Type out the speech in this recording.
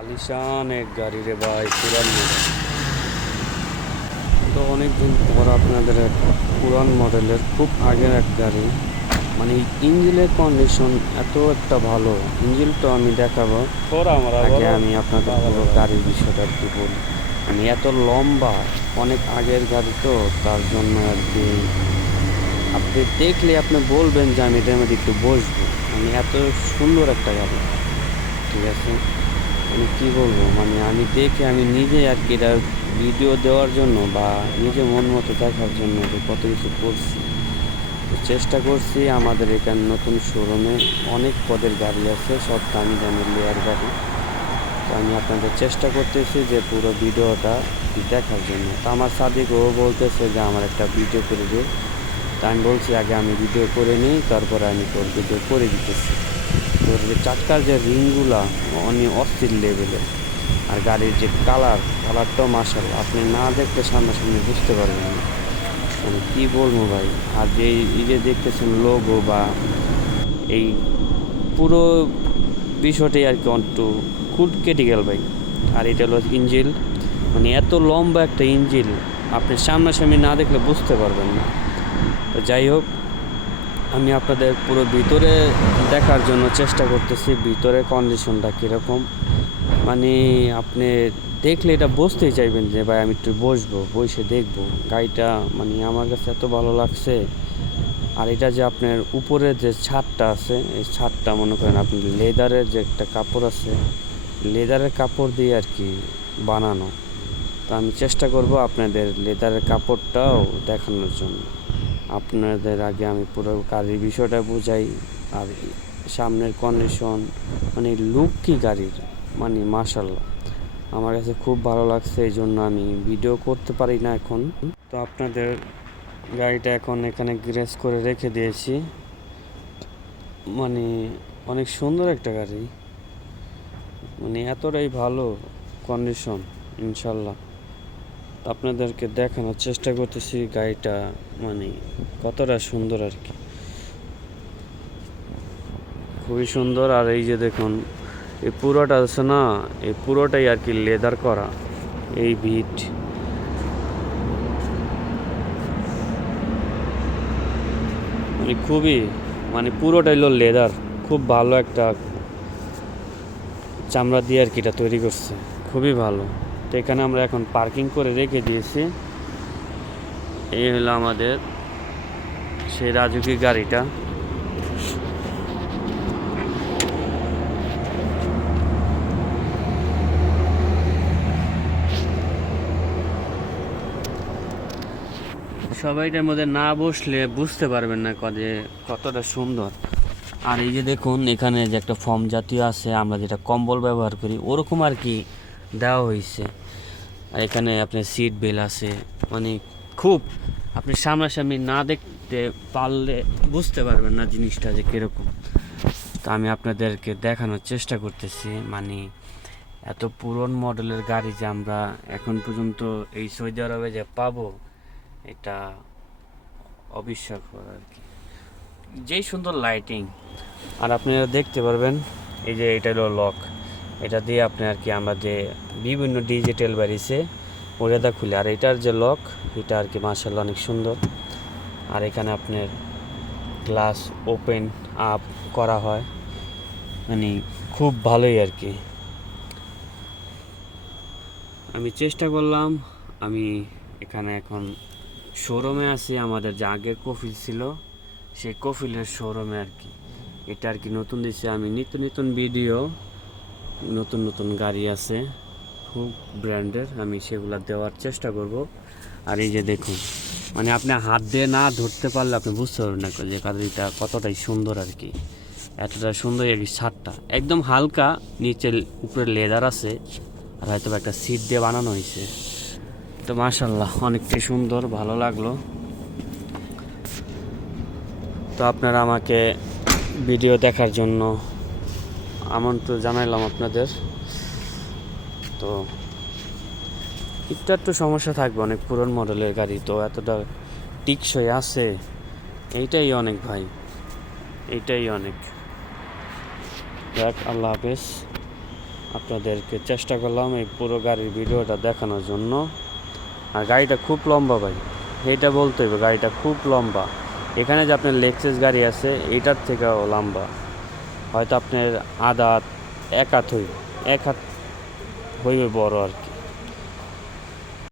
আলিশান এক গাড়ি রে ভাই, পুরান মডেল। তো অনেকদিন পর আপনাদের এক পুরান মডেলের খুব আগের এক গাড়ি, মানে ইঞ্জিনের কন্ডিশন এত একটা ভালো। ইঞ্জিনটা আমি দেখাবো, আগে আমি আপনাদের পুরো গাড়ির বিষয়টা আর কি বলি। মানে এত লম্বা, অনেক আগের গাড়ি তো, তার জন্য আর কি আপনি দেখলে আপনি বলবেন যে আমি এটার মধ্যে একটু বসবো। মানে এত সুন্দর একটা গাড়ি, ঠিক আছে। আমি কী বলবো, মানে আমি দেখে আমি নিজে আর কি এটা ভিডিও দেওয়ার জন্য বা নিজে মন মতো দেখার জন্য যে কত কিছু করছি, তো চেষ্টা করছি। আমাদের এখানে নতুন শোরুমে অনেক পদের গাড়ি আছে, সব দামি দামি লেয়ার গাড়ি। তো আমি আপনাদের চেষ্টা করতেছি যে পুরো ভিডিওটা দেখার জন্য। তো আমার সাদিকও বলতেছে যে আমার একটা ভিডিও করে দিও। তা আমি বলছি আগে আমি ভিডিও করে নিই, তারপরে আমি তোর ভিডিও করে দিতেছি। তোর যে চাকার যে রিংগুলা অনেক অস্থির লেভেলের, আর গাড়ির যে কালারটাও মাশাআল্লাহ, আপনি না দেখলে সামনাসামনি বুঝতে পারবেন না। মানে কী বলবো ভাই। আর যে এই যে দেখতেছেন লোগো বা এই পুরো বিষয়টাই আর কি একটু খুব ক্রিটিক্যাল ভাই। আর এটা হলো ইঞ্জিল, মানে এত লম্বা একটা ইঞ্জিল আপনি সামনাসামনি না দেখলে বুঝতে পারবেন না। তো যাই হোক, আমি আপনাদের পুরো ভিতরে দেখার জন্য চেষ্টা করতেছি, ভিতরে কন্ডিশনটা কীরকম। মানে আপনি দেখলে এটা বসতেই চাইবেন যে ভাই আমি একটু বসবো, বসে দেখবো গাড়িটা। মানে আমার কাছে এত ভালো লাগছে। আর এটা যে আপনার উপরের যে ছাদটা আছে, এই ছাদটা মনে করেন আপনি লেদারের যে একটা কাপড় আছে, লেদারের কাপড় দিয়ে আর কি বানানো। তো আমি চেষ্টা করব আপনাদের লেদারের কাপড়টাও দেখানোর জন্য। আপনাদের আগে আমি পুরো গাড়ির বিষয়টা বুঝাই, আর সামনের কন্ডিশন, মানে লুক কি গাড়ির, মানে মাশাআল্লাহ আমার কাছে খুব ভালো লাগছে। এই জন্য আমি ভিডিও করতে পারি না এখন। তো আপনাদের গাড়িটা এখন এখানে গ্যারেজ করে রেখে দিয়েছি। মানে অনেক সুন্দর একটা গাড়ি, মানে এতটাই ভালো কন্ডিশন ইনশাল্লাহ। আপনাদেরকে দেখানোর চেষ্টা করতেছি গাড়িটা মানে কতটা সুন্দর আর কি, খুবই সুন্দর। আর এই যে দেখুন এই পুরোটা আছে না, এই পুরোটাই আর কি লেদার করা, এই ভিট। মানে খুবই, মানে পুরোটাই হলো লেদার, খুব ভালো একটা চামড়া দিয়ে আর কি এটা তৈরি করছে, খুবই ভালো। তো এখানে আমরা এখন পার্কিং করে রেখে দিয়েছি। এই হলো আমাদের সেই রাজুকি গাড়িটা। সবাইটার মধ্যে না বসলে বুঝতে পারবেন না কতটা সুন্দর। আর এই যে দেখুন এখানে যে একটা ফর্ম জাতীয় আছে, আমরা যেটা কম্বল ব্যবহার করি ওরকম আর কি দেওয়া হয়েছে। আর এখানে আপনার সিট বেল্ট আছে, মানে খুব আপনি সামনাসামনি না দেখতে পারলে বুঝতে পারবেন না জিনিসটা যে কীরকম। তো আমি আপনাদেরকে দেখানোর চেষ্টা করতেছি, মানে এত পুরনো মডেলের গাড়ি যে আমরা এখন পর্যন্ত এই সৌদি আরবে যে পাবো, এটা অবিশ্বাস্য আর কি। যেই সুন্দর লাইটিং, আর আপনারা দেখতে পারবেন এই যে এটা হলো লক, এটা দিয়ে আপনি আর কি আমরা যে বিভিন্ন ডিজিটাল বাড়িছে ওটা খুলে। আর এটার যে লক, এটা আর কি মাশাআল্লাহ অনেক সুন্দর। আর এখানে আপনার গ্লাস ওপেন আপ করা হয়, মানে খুব ভালোই আর কি। আমি চেষ্টা করলাম, আমি এখানে এখন শোরুমে আছি, আমাদের যে আগের কফিল ছিল সেই কফিলের শোরুমে আর কি। এটা আর কি নতুন দিচ্ছে। আমি নিত্য নতুন ভিডিও, নতুন নতুন গাড়ি আছে খুব ব্র্যান্ডের, আমি সেগুলো দেওয়ার চেষ্টা করব। আর এই যে দেখুন, মানে আপনি হাত দিয়ে না ধরতে পারলে আপনি বুঝতে পারবেন না যে গাড়িটা কতটাই সুন্দর আর কি। এতটা সুন্দর আর কি। ছাদটা একদম হালকা, নিচে উপরে লেদার আছে, আর হয়তো একটা সিট দিয়ে বানানো হয়েছে। তো মাশাআল্লাহ অনেকটাই সুন্দর, ভালো লাগলো। তো আপনারা আমাকে ভিডিও দেখার জন্য আমন্ত্রণ জানাইলাম আপনাদের। তো একটু সমস্যা থাকবে, অনেক পুরনো মডেলের গাড়ি তো এতটা টিকসই আছে, এইটাই অনেক ভাই, এইটাই অনেক। দেখ, আল্লাহ হাফেজ। আপনাদেরকে চেষ্টা করলাম এই পুরো গাড়ির ভিডিওটা দেখানোর জন্য। আর গাড়িটা খুব লম্বা ভাই, এটা বলতে হবে গাড়িটা খুব লম্বা। এখানে যে আপনার লেক্সাস গাড়ি আছে এটার থেকেও লম্বা, হয়তো আপনার আধা এক হাত হইবে বড় আর কি।